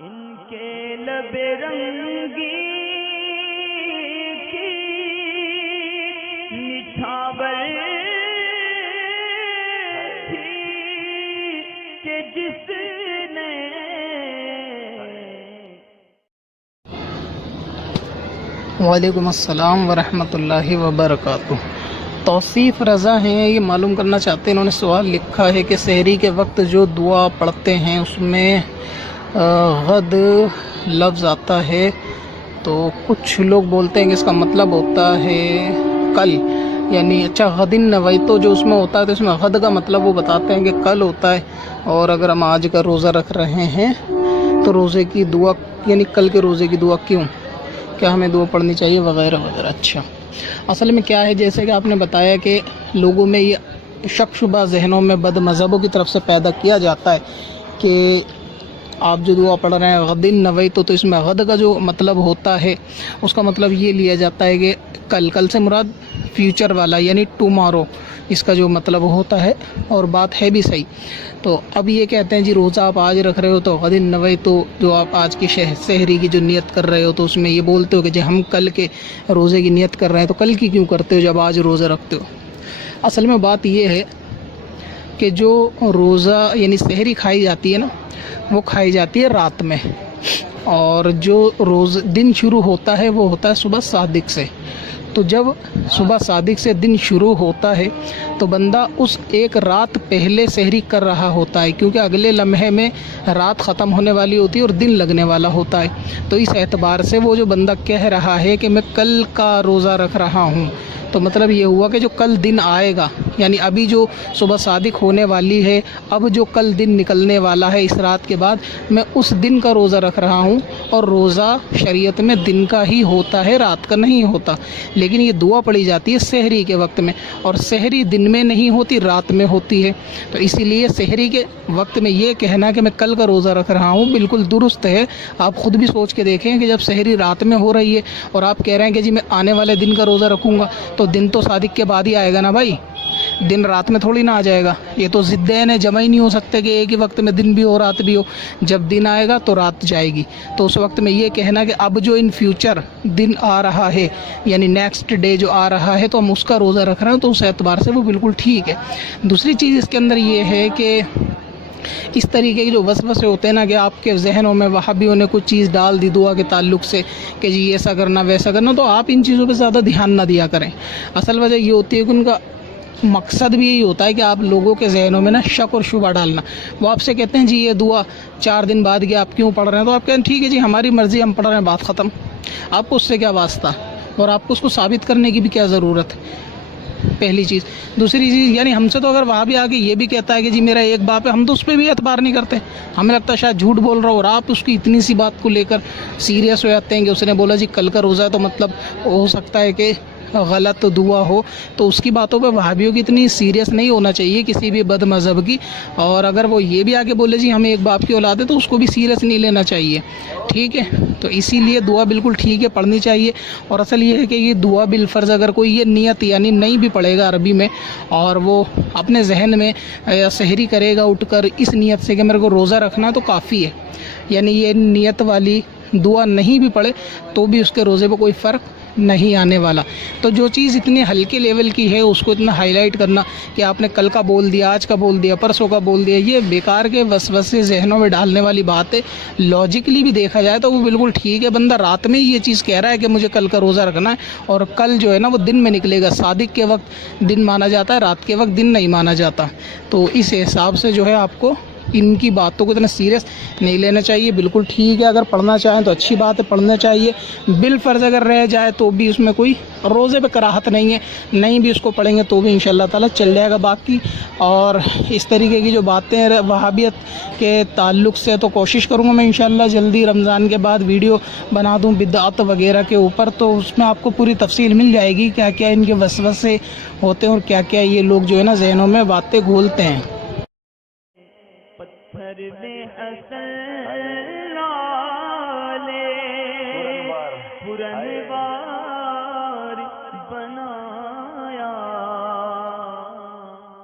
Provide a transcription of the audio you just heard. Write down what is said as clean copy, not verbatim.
ان کے لب رنگی کی نچھاور تھی کہ جس نے وعلیکم السلام ورحمۃ اللہ وبرکاتہ۔ توصیف رضا ہیں، یہ معلوم کرنا چاہتے ہیں، انہوں نے سوال لکھا ہے کہ سحری کے وقت جو دعا پڑھتے ہیں اس میں غد لفظ آتا ہے، تو کچھ لوگ بولتے ہیں کہ اس کا مطلب ہوتا ہے کل، یعنی اچھا غدن نویتو جو اس میں ہوتا ہے تو اس میں غد کا مطلب وہ بتاتے ہیں کہ کل ہوتا ہے، اور اگر ہم آج کا روزہ رکھ رہے ہیں تو روزے کی دعا یعنی کل کے روزے کی دعا کیوں، کیا ہمیں دعا پڑھنی چاہیے وغیرہ وغیرہ۔ اچھا اصل میں کیا ہے، جیسے کہ آپ نے بتایا کہ لوگوں میں یہ شک شبہ ذہنوں میں بد مذہبوں کی طرف سے پیدا کیا جاتا ہے کہ آپ جو دعا پڑھ رہے ہیں غدن نویتو، تو اس میں غد کا جو مطلب ہوتا ہے اس کا مطلب یہ لیا جاتا ہے کہ کل سے مراد فیوچر والا یعنی ٹمارو، اس کا جو مطلب ہوتا ہے، اور بات ہے بھی صحیح۔ تو اب یہ کہتے ہیں جی روزہ آپ آج رکھ رہے ہو تو غدن نویتو، جو آپ آج کی سحری کی جو نیت کر رہے ہو تو اس میں یہ بولتے ہو کہ جی ہم کل کے روزے کی نیت کر رہے ہیں، تو کل کی کیوں کرتے ہو جب آج روزہ رکھتے ہو؟ اصل میں بات یہ ہے کہ جو روزہ یعنی سحری کھائی جاتی ہے نا، وہ کھائی جاتی ہے رات میں، اور جو دن شروع ہوتا ہے وہ ہوتا ہے صبح صادق سے۔ تو جب صبح صادق سے دن شروع ہوتا ہے تو بندہ اس ایک رات پہلے سحری کر رہا ہوتا ہے، کیونکہ اگلے لمحے میں رات ختم ہونے والی ہوتی ہے اور دن لگنے والا ہوتا ہے۔ تو اس اعتبار سے وہ جو بندہ کہہ رہا ہے کہ میں کل کا روزہ رکھ رہا ہوں، تو مطلب یہ ہوا کہ جو کل دن آئے گا، یعنی ابھی جو صبح صادق ہونے والی ہے، اب جو کل دن نکلنے والا ہے اس رات کے بعد، میں اس دن کا روزہ رکھ رہا ہوں، اور روزہ شریعت میں دن کا ہی ہوتا ہے، رات کا نہیں ہوتا۔ لیکن یہ دعا پڑھی جاتی ہے سحری کے وقت میں، اور سحری دن میں نہیں ہوتی، رات میں ہوتی ہے۔ تو اسی لیے سحری کے وقت میں یہ کہنا کہ میں کل کا روزہ رکھ رہا ہوں بالکل درست ہے۔ آپ خود بھی سوچ کے دیکھیں کہ جب سحری رات میں ہو رہی ہے اور آپ کہہ رہے ہیں کہ جی میں آنے والے دن کا روزہ رکھوں گا، تو دن تو صادق کے بعد ہی آئے گا نا بھائی، دن رات میں تھوڑی نہ آ جائے گا۔ یہ تو ضدین ہے، جمع ہی نہیں ہو سکتے کہ ایک ہی وقت میں دن بھی ہو رات بھی ہو۔ جب دن آئے گا تو رات جائے گی، تو اس وقت میں یہ کہنا کہ اب جو ان فیوچر دن آ رہا ہے یعنی نیکسٹ ڈے جو آ رہا ہے تو ہم اس کا روزہ رکھ رہے ہیں، تو اس اعتبار سے وہ بالکل ٹھیک ہے۔ دوسری چیز اس کے اندر یہ ہے کہ اس طریقے کے جو وسوسے ہوتے ہیں نا کہ آپ کے ذہنوں میں وہابیوں نے کچھ چیز ڈال دی دعا کے تعلق سے کہ جی ایسا کرنا ویسا کرنا، تو آپ ان چیزوں پہ زیادہ دھیان نہ دیا کریں۔ اصل وجہ یہ ہوتی ہے کہ ان کا مقصد بھی یہی ہوتا ہے کہ آپ لوگوں کے ذہنوں میں نا شک اور شبہ ڈالنا۔ وہ آپ سے کہتے ہیں جی یہ دعا 4 دن بعد کی آپ کیوں پڑھ رہے ہیں، تو آپ کہتے ہیں ٹھیک ہے جی ہماری مرضی، ہم پڑھ رہے ہیں، بات ختم۔ آپ کو اس سے کیا واسطہ، اور آپ کو اس کو ثابت کرنے کی بھی کیا ضرورت، پہلی چیز۔ دوسری چیز یعنی ہم سے تو اگر وہاں بھی آ کے یہ بھی کہتا ہے کہ جی میرا ایک باپ ہے، ہم تو اس پہ بھی اعتبار نہیں کرتے، ہمیں لگتا ہے شاید جھوٹ بول رہا ہو، اور آپ اس کی اتنی سی بات کو لے کر سیریس ہو جاتے ہیں کہ اس نے بولا جی کل کا روزہ ہے تو مطلب ہو سکتا ہے کہ غلط دعا ہو۔ تو اس کی باتوں پہ وہابیوں کی اتنی سیریس نہیں ہونا چاہیے کسی بھی بد مذہب کی، اور اگر وہ یہ بھی آگے بولے جی ہم ایک باپ کی اولاد ہے تو اس کو بھی سیریس نہیں لینا چاہیے، ٹھیک ہے۔ تو اسی لیے دعا بالکل ٹھیک ہے، پڑھنی چاہیے۔ اور اصل یہ ہے کہ یہ دعا بالفرض اگر کوئی یہ نیت یعنی نہیں بھی پڑھے گا عربی میں، اور وہ اپنے ذہن میں سحری کرے گا اٹھ کر اس نیت سے کہ میرے کو روزہ رکھنا تو کافی ہے، یعنی یہ نیت والی دعا نہیں بھی پڑھے تو بھی اس کے روزے پہ کوئی فرق نہیں آنے والا۔ تو جو چیز اتنے ہلکے لیول کی ہے اس کو اتنا ہائی لائٹ کرنا کہ آپ نے کل کا بول دیا، آج کا بول دیا، پرسوں کا بول دیا، یہ بیکار کے وسوسے ذہنوں میں ڈالنے والی بات ہے۔ لاجکلی بھی دیکھا جائے تو وہ بالکل ٹھیک ہے، بندہ رات میں ہی یہ چیز کہہ رہا ہے کہ مجھے کل کا روزہ رکھنا ہے، اور کل جو ہے نا وہ دن میں نکلے گا، صادق کے وقت دن مانا جاتا ہے، رات کے وقت دن نہیں مانا جاتا۔ تو اس حساب سے جو ہے آپ کو ان کی باتوں کو اتنا سیریس نہیں لینا چاہیے، بالکل ٹھیک ہے۔ اگر پڑھنا چاہیں تو اچھی بات ہے، پڑھنا چاہیے۔ بالفرض اگر رہ جائے تو بھی اس میں کوئی روزے پہ کراہت نہیں ہے، نہیں بھی اس کو پڑھیں گے تو بھی انشاءاللہ تعالیٰ چل جائے گا باقی۔ اور اس طریقے کی جو باتیں وہابیت کے تعلق سے تو کوشش کروں گا میں انشاءاللہ جلدی رمضان کے بعد ویڈیو بنا دوں بدعت وغیرہ کے اوپر، تو اس میں آپ کو پوری تفصیل مل جائے گی کیا کیا ان کے وسوسے ہوتے ہیں اور کیا کیا یہ لوگ جو ہے نا ذہنوں میں باتیں گھولتے ہیں۔ پتھر میں اصل